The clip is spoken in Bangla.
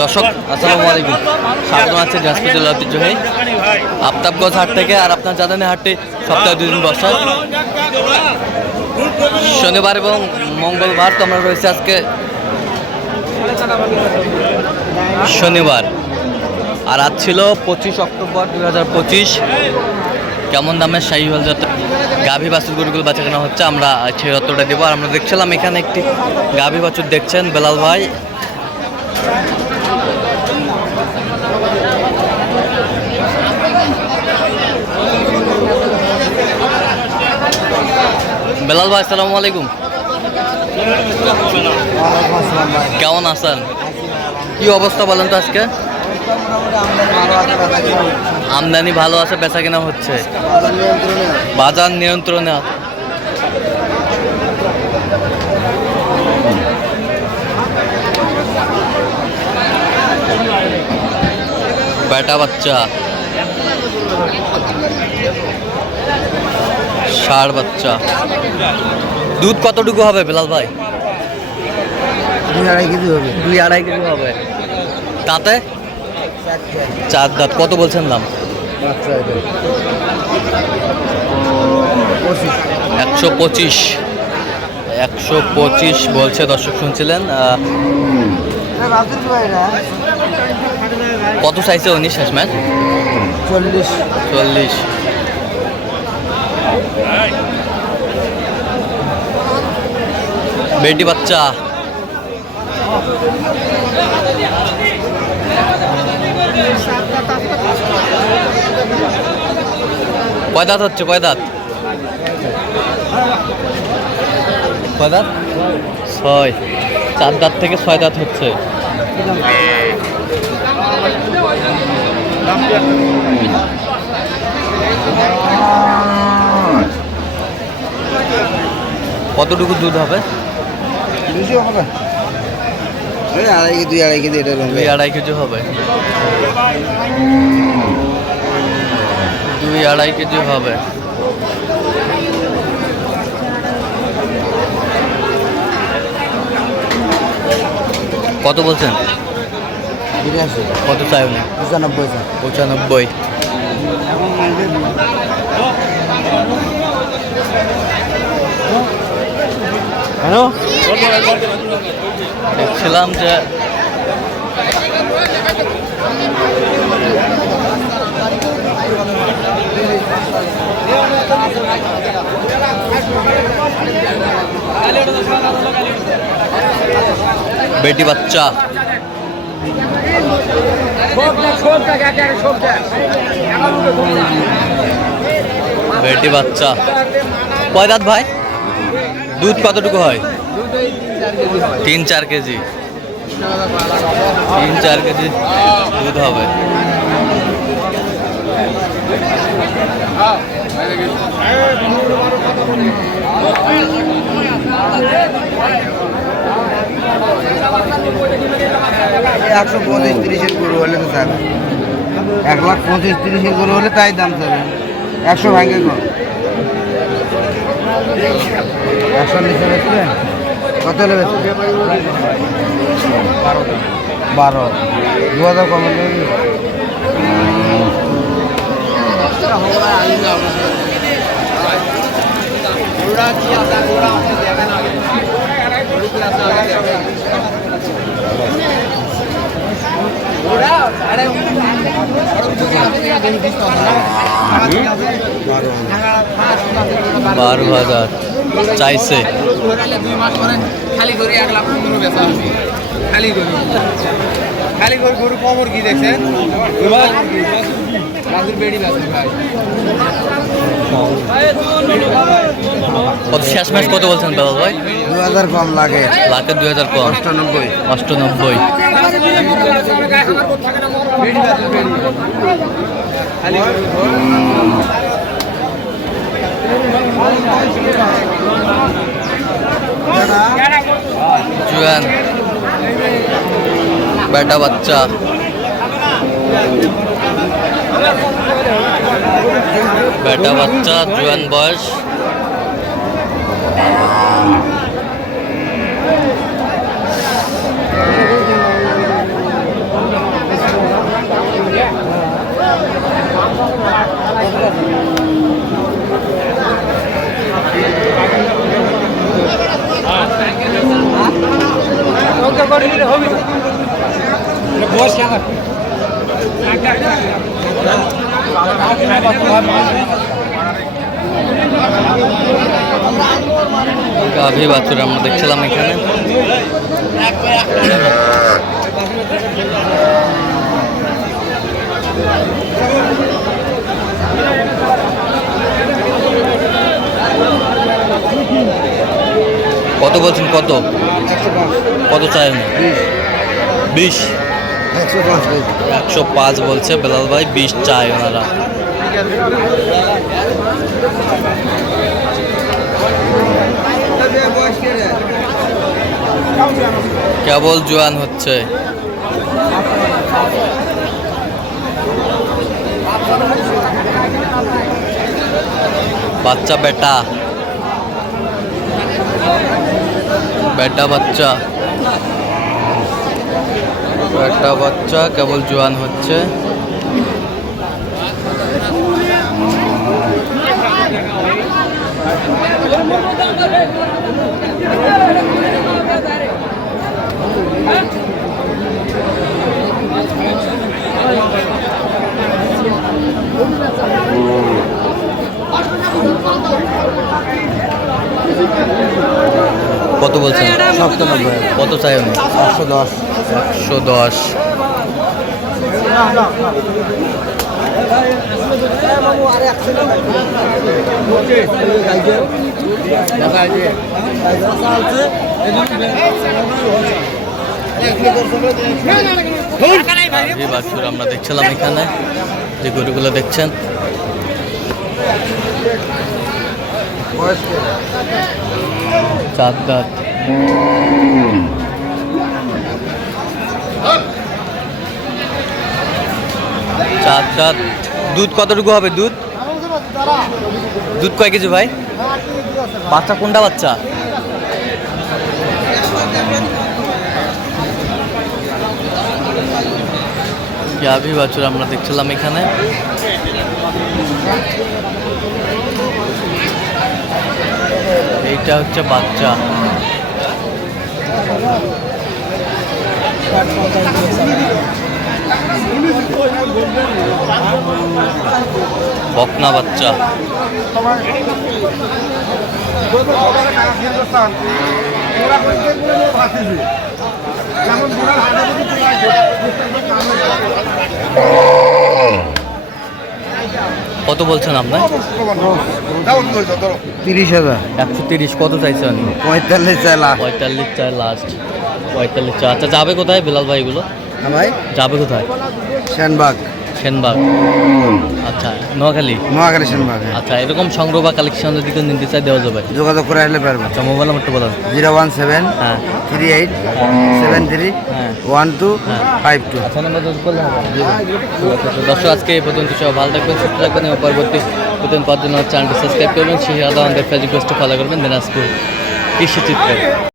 দর্শক আসসালামু আলাইকুম। স্বাগত আছে হসপিটাল ঐতিহ্যবাহী আফতাবগঞ্জ হাট থেকে আর আপনার জানেন এই হাটটি সপ্তাহে দুদিন বসা। শনিবার এবং মঙ্গলবার তো আমরা রয়েছে আজকে শনিবার। আর আজ ছিল পঁচিশ অক্টোবর দু হাজার পঁচিশ। কেমন দামের শাহী হল যাতে গাভী বাছুর গরুগুলো বাচ্চা কেনা হচ্ছে আমরা সেই তত্ত্বটা দেবো। আর আমরা দেখছিলাম এখানে একটি গাভী বাছুর দেখছেন বেলাল ভাই। বেলাল ভাই, আসসালামু আলাইকুম। কেমন আছেন? কি অবস্থা বলেন তো আজকে? আমদানি ভালো আছে, বেচা কেনা হচ্ছে। বাজার নিয়ন্ত্রণে বেটা বাচ্চা। ষাড় বাচ্চা। দুধ কতটুকু হবে বেলাল ভাই? দুই আড়াই কেজি হবে। দুই আড়াই কেজি হবে। তাতে চার দাঁত। কত বলছেন দাম? একশো পঁচিশ। একশো পঁচিশ বলছে দর্শক শুনছিলেন। কত চাইছে উনি শেষ ম্যাচ? চল্লিশ। চল্লিশ। বেটি বাচ্চা। কয় দাঁত হচ্ছে, কয় দাঁত? কয় দাঁত? ছয়। চার দাঁত থেকে ছয় দাঁত হচ্ছে। কতটুকু দুধ হবে? দুশো হবে। এই আড়াই কেজি দুই আড়াই কেজি এটা দুই আড়াই কেজি হবে। দুই আড়াই কেজি হবে। কত বলছেন? কত চাই উনি? পঁচানব্বই পঁচানব্বই। হ্যালো? দেখছিলাম যে বেটি বাচ্চা। বেটি বাচ্চা। কয় দাঁত ভাই? দুধ কতটুকু হয়? তিন চার কেজি। তিন চার কেজি দুধ হবে। একশো পঁচিশ তিরিশের গরু হলে তো স্যার। এক লাখ পঁচিশ তিরিশের গরু হলে তাই দাম যাবে একশো ভাঙে কম একশো নিচে বেচবেন কত হলে বেচবেন বারো। দু হাজার কম হলে বারো হাজার। চাইছে। খালি লাখ করে গরু কবর কি দেখছেন? কত শেষ ম্যাচ কত বলছেন বেলাল ভাই? দু হাজার কম লাগে। লাখের দুই হাজার কম। অষ্টানব্বই। অষ্টানব্বই। জুয়ান বেটা বাচ্চা। বেটা বাচ্চা জুয়ান বয়স। গাভী বাছুর আমরা দেখছিলাম এখানে। কত বলছেন কত? কত চাই? বিশ। একশো পাঁচ বলছে বেলাল ভাই, বিশ চাই ওনারা। কেবল জোয়ান হচ্ছে। বাচ্চা বেটা। বেটা বাচ্চা। বেটা বাচ্চা কেবল জোয়ান হচ্ছে। কত বলছেন? কত চাই উনি? একশো দশ। একশো দশ আমরা দেখছিলাম এখানে। যে গরুগুলো দেখছেন। চার দাঁত চার দুধ কতটুকু হবে দুধ? দুধ কয় কেজি ভাই? বাচ্চা কোনটা বাচ্চা? আমরা দেখছিলাম এখানে। এইটা হচ্ছে বাচ্চা। বকনা বাচ্চা। কত বলছেন আপনার তিরিশ হাজার। একশো তিরিশ কত চাইছেন? পঁয়তাল্লিশ চালা পঁয়তাল্লিশ চাই লাস্ট পঁয়তাল্লিশ চা আচ্ছা যাবে কোথায় বিলাল ভাই এগুলো? ভাই। যাবে কোথায়? সেনবাগ। সেনবাগ। আচ্ছা নোয়াখালী? নোয়াখালী সেনবাগ হ্যাঁ। আচ্ছা এরকম সংগ্রহ বা কালেকশন যদি কেউ নিতে চাই দেওয়া যাবে। যোগাযোগ করে আসলে পারব। আচ্ছা মোবাইল নাম্বারটা বলেন জিরো ওয়ান সেভেন হ্যাঁ। থ্রি এইট সেভেন থ্রি হ্যাঁ। ওয়ান টু হ্যাঁ। Five two. আচ্ছা নাম্বার করলে হবে দর্শক আজকে এই পর্যন্ত সব ভালো থাকবেন সুস্থ থাকবেন এবং পরবর্তী নতুন পাওয়ার জন্য চ্যানেলটি সাবস্ক্রাইব করবেন। সেই সাথে আমাদের ফেসবুক পেজটি ফলো করবেন দিনাজপুর কৃষি চিত্র